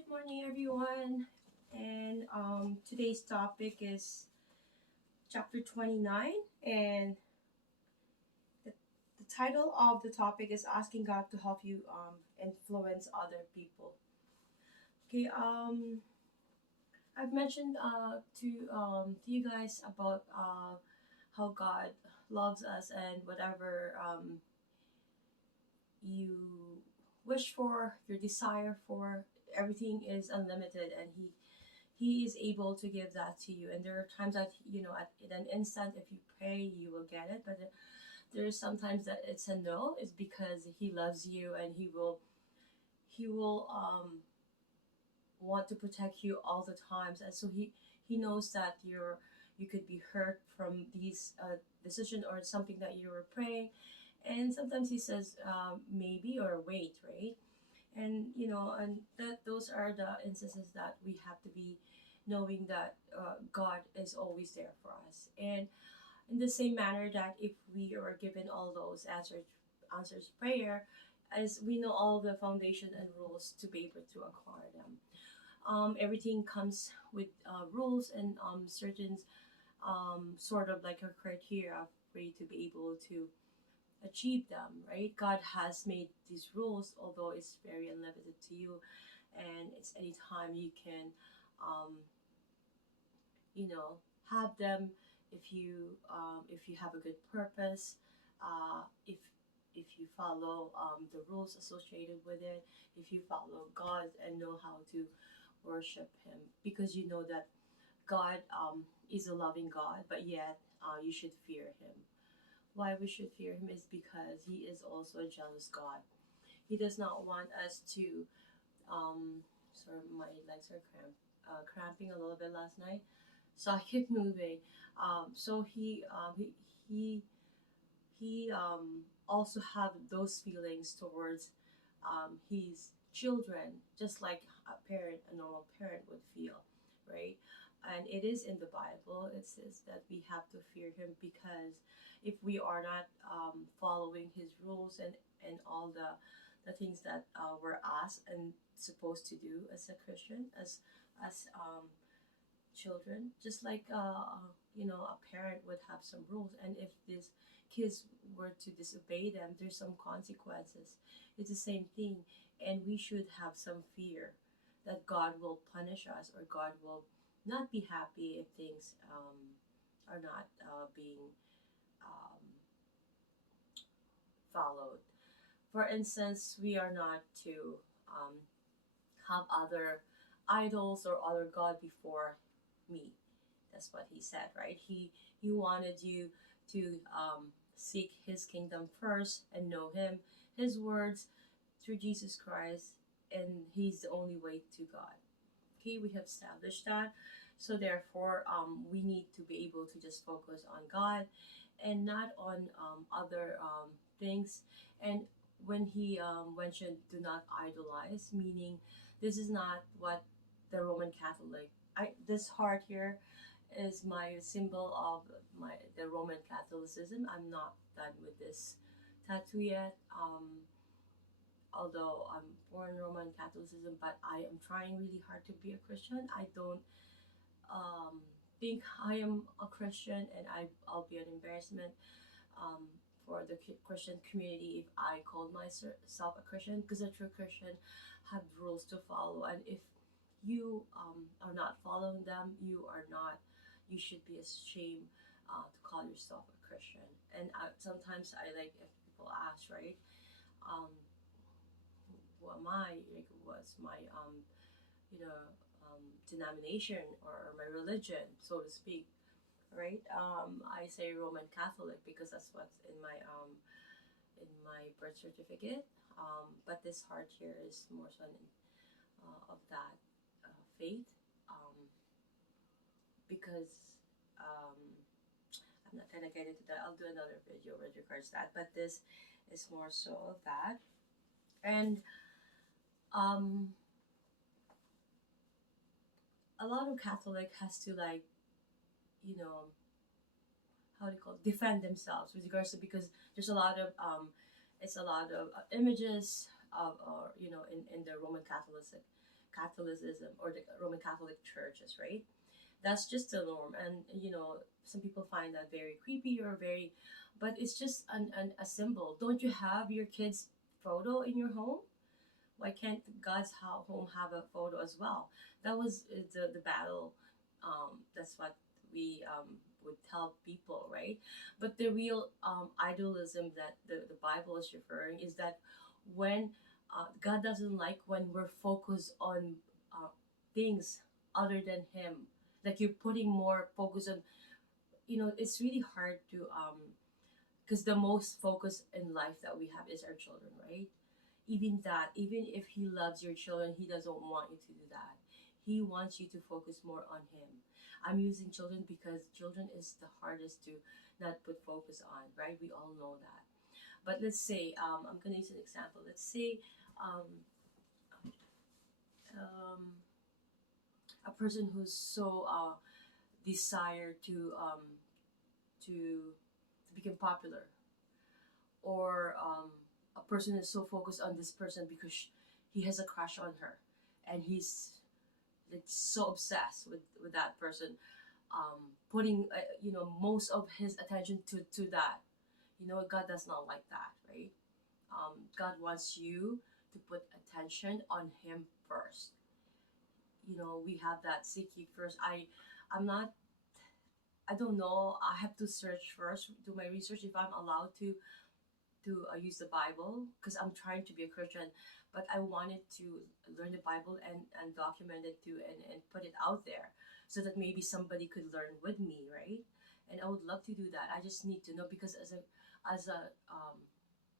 Good morning, everyone. And today's topic is chapter 29. And the, the title of the topic is Asking God to Help You Influence Other People. Okay, I've mentioned to you guys about how God loves us and whatever you wish for, your desire for, everything is unlimited, and He is able to give that to you. And there are times that in an instant, if you pray, you will get it. But there is sometimes that it's a no. It's because He loves you, and He will want to protect you all the times. And so He knows that you could be hurt from these decision or something that you were praying. And sometimes He says maybe or wait, right? And those are the instances that we have to be knowing that God is always there for us. And in the same manner that if we are given all those answers prayer, as we know all the foundation and rules to be able to acquire them. Everything comes with rules and certain sort of like a criteria for you to be able to achieve them, right? God has made these rules, although it's very unlimited to you, and it's anytime you can, um, you know, have them if you have a good purpose, if you follow the rules associated with it, if you follow God and know how to worship Him, because you know that God is a loving God, but yet you should fear Him. Why we should fear Him is because He is also a jealous God. He does not want us to. Sorry, my legs are cramping a little bit last night, so I keep moving. So he also have those feelings towards his children, just like a normal parent would feel, right? And it is in the Bible. It says that we have to fear Him because if we are not following His rules and all the things that we're asked and supposed to do as a Christian, as children, just like a parent would have some rules, and if these kids were to disobey them, there's some consequences. It's the same thing, and we should have some fear that God will punish us, or God will not be happy if things are not being um, followed. For instance, we are not to um, have other idols or other god before me. That's what He said, right? He wanted you to seek His kingdom first and know Him, His words through Jesus Christ, and He's the only way to God. Okay, we have established that. So therefore, we need to be able to just focus on God and not on other things. And when He mentioned do not idolize, meaning this is not what the Roman Catholic. This heart here is my symbol of the Roman Catholicism. I'm not done with this tattoo yet. Although I'm born Roman Catholicism, but I am trying really hard to be a Christian. I don't think I am a Christian, and I'll be an embarrassment for the Christian community if I called myself a Christian, because a true Christian have rules to follow, and if you are not following them, you should be ashamed to call yourself a Christian. And sometimes I like if people ask, right, um, who am I? Like, what's my you know denomination or my religion, so to speak, right? I say Roman Catholic because that's what's in my birth certificate. But this heart here is more so of that faith, because um, I'm not gonna get into that. I'll do another video with regards to that. But this is more so of that, and um, a lot of Catholic has to like you know how do you call it, defend themselves with regards to, because there's a lot of it's a lot of images of or in the Roman Catholic Catholicism or the Roman Catholic churches, right? That's just the norm, and some people find that very creepy or very, but it's just a symbol. Don't you have your kids' photo in your home? Why can't God's home have a photo as well? That was the battle. That's what we would tell people, right? But the real idolism that the Bible is referring is that when God doesn't like when we're focused on things other than Him. Like you're putting more focus on, it's really hard to because the most focus in life that we have is our children, right? Even that, even if he loves your children, he doesn't want you to do that. He wants you to focus more on him. I'm using children because children is the hardest to not put focus on, right? We all know that. But let's say, I'm going to use an example. Let's say um, um, a person who's so desire to become popular, or a person is so focused on this person because he has a crush on her, and he's like so obsessed with that person, putting most of his attention to that. God does not like that, right? God wants you to put attention on him first. We have that seek ye first. I'm not, I don't know, I have to search first, do my research if I'm allowed to use the Bible, because I'm trying to be a Christian, but I wanted to learn the Bible and document it too, and put it out there so that maybe somebody could learn with me, right? And I would love to do that. I just need to know, because as a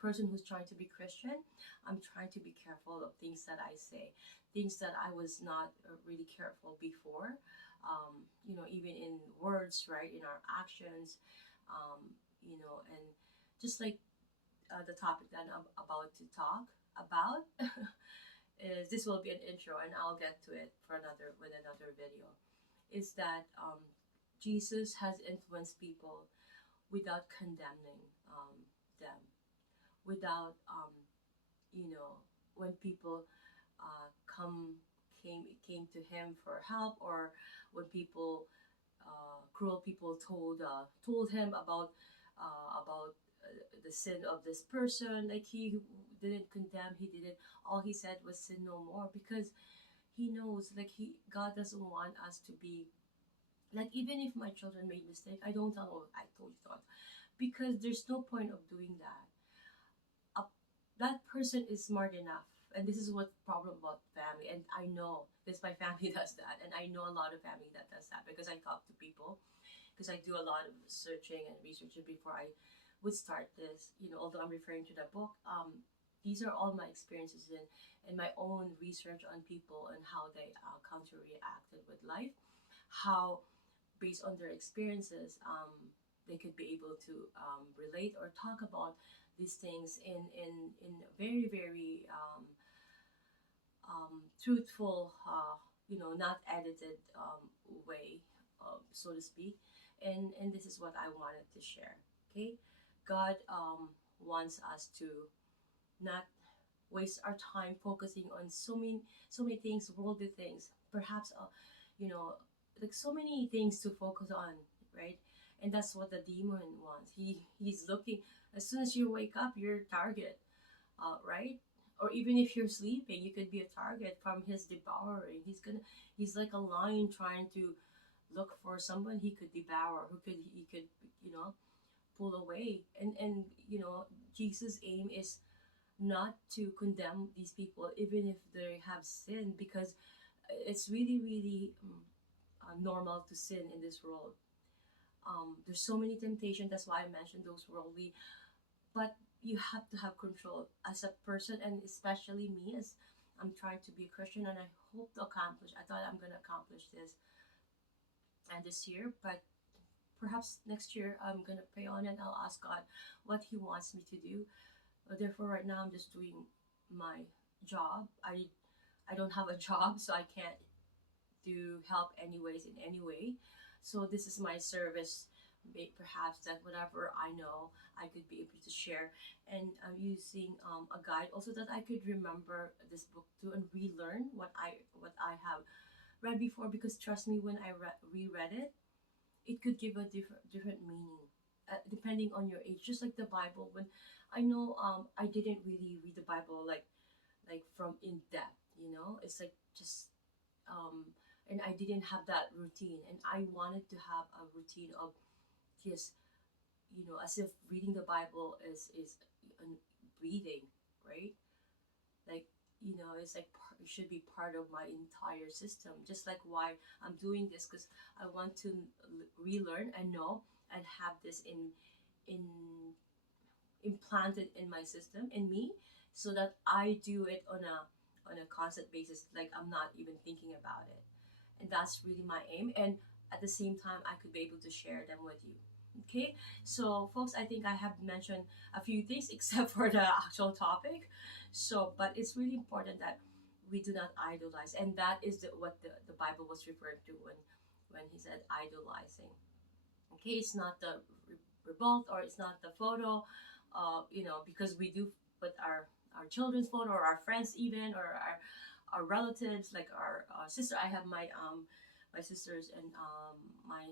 person who's trying to be Christian, I'm trying to be careful of things that I say, things that I was not really careful before. Even in words, right, in our actions, and just like the topic that I'm about to talk about is, this will be an intro, and I'll get to it for another video. Is that Jesus has influenced people without condemning them, without when people came to him for help, or when cruel people told him about the sin of this person. Like, he didn't condemn, he didn't, all he said was sin no more, because he knows, like, God doesn't want us to be like, even if my children made mistake, I don't tell them, "Oh, I told you not," because there's no point of doing that. uh, that person is smart enough, and this is what problem about family, and I know this, my family does that, and I know a lot of family that does that, because I talk to people, because I do a lot of searching and researching before I would start this. Although I'm referring to the book, these are all my experiences and my own research on people and how they counter reacted with life, how based on their experiences, they could be able to relate or talk about these things in very, very truthful, not edited way, so to speak. And this is what I wanted to share. Okay, God wants us to not waste our time focusing on so many things, worldly things. Perhaps, you know, like so many things to focus on, right? And that's what the demon wants. He's looking. As soon as you wake up, you're a target, right? Or even if you're sleeping, you could be a target from his devouring. He's like a lion trying to look for someone he could devour, he could pull away. And Jesus' aim is not to condemn these people, even if they have sinned, because it's really, really normal to sin in this world. There's so many temptations. That's why I mentioned those worldly, but you have to have control as a person, and especially me, as I'm trying to be a Christian, and I hope to accomplish. I thought I'm gonna accomplish this and this year, but perhaps next year I'm gonna pray on it. I'll ask God what He wants me to do. Therefore, right now I'm just doing my job. I don't have a job, so I can't do help anyways in any way. So this is my service perhaps that whatever I know, I could be able to share. And I'm using a guide also that I could remember this book too and relearn what I have read before. Because trust me, when I reread it, it could give a different meaning, depending on your age. Just like the Bible, when I know I didn't really read the Bible like from in depth. It's like just um, and I didn't have that routine, and I wanted to have a routine of just as if reading the Bible is breathing, right? Like it's like it should be part of my entire system. Just like why I'm doing this, because I want to relearn and know and have this in implanted in my system in me, so that I do it on a constant basis. Like I'm not even thinking about it, and that's really my aim. And at the same time, I could be able to share them with you. Okay, so folks, I think I have mentioned a few things except for the actual topic. So, but it's really important that we do not idolize, and that is what the Bible was referring to when he said idolizing. Okay, it's not the revolt, or it's not the photo, because we do put our children's photo, or our friends even, or our relatives, like our sister. I have my sisters and my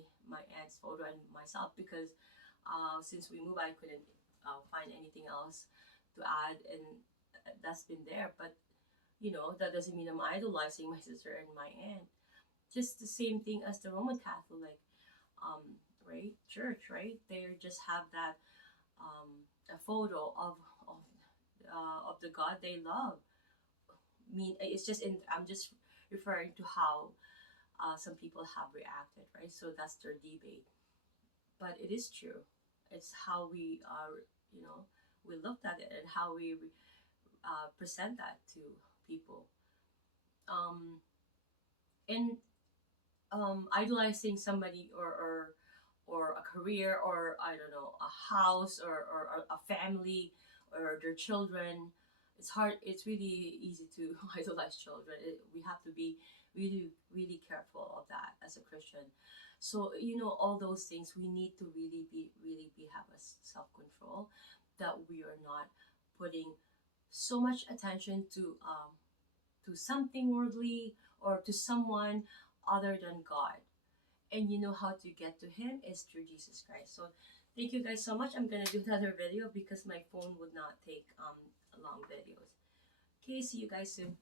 aunt's photo and myself, because since we moved, I couldn't find anything else to add, and that's been there. But that doesn't mean I'm idolizing my sister and my aunt. Just the same thing as the Roman Catholic, um, right, church, right? They just have that a photo of the God they love. Mean it's just in I'm just referring to how some people have reacted, right? So that's their debate, but it is true. It's how we are, you know, we looked at it, and how we present that to people. Um, and idolizing somebody, or a career, or I don't know, a house, or a family, or their children. It's hard. It's really easy to idolize children. We have to be really, really careful of that as a Christian. So all those things, we need to really be have a self control, that we are not putting so much attention to something worldly, or to someone other than God. And you know how to get to Him is through Jesus Christ. So thank you guys so much. I'm gonna do another video because my phone would not take long videos. Okay, see you guys soon.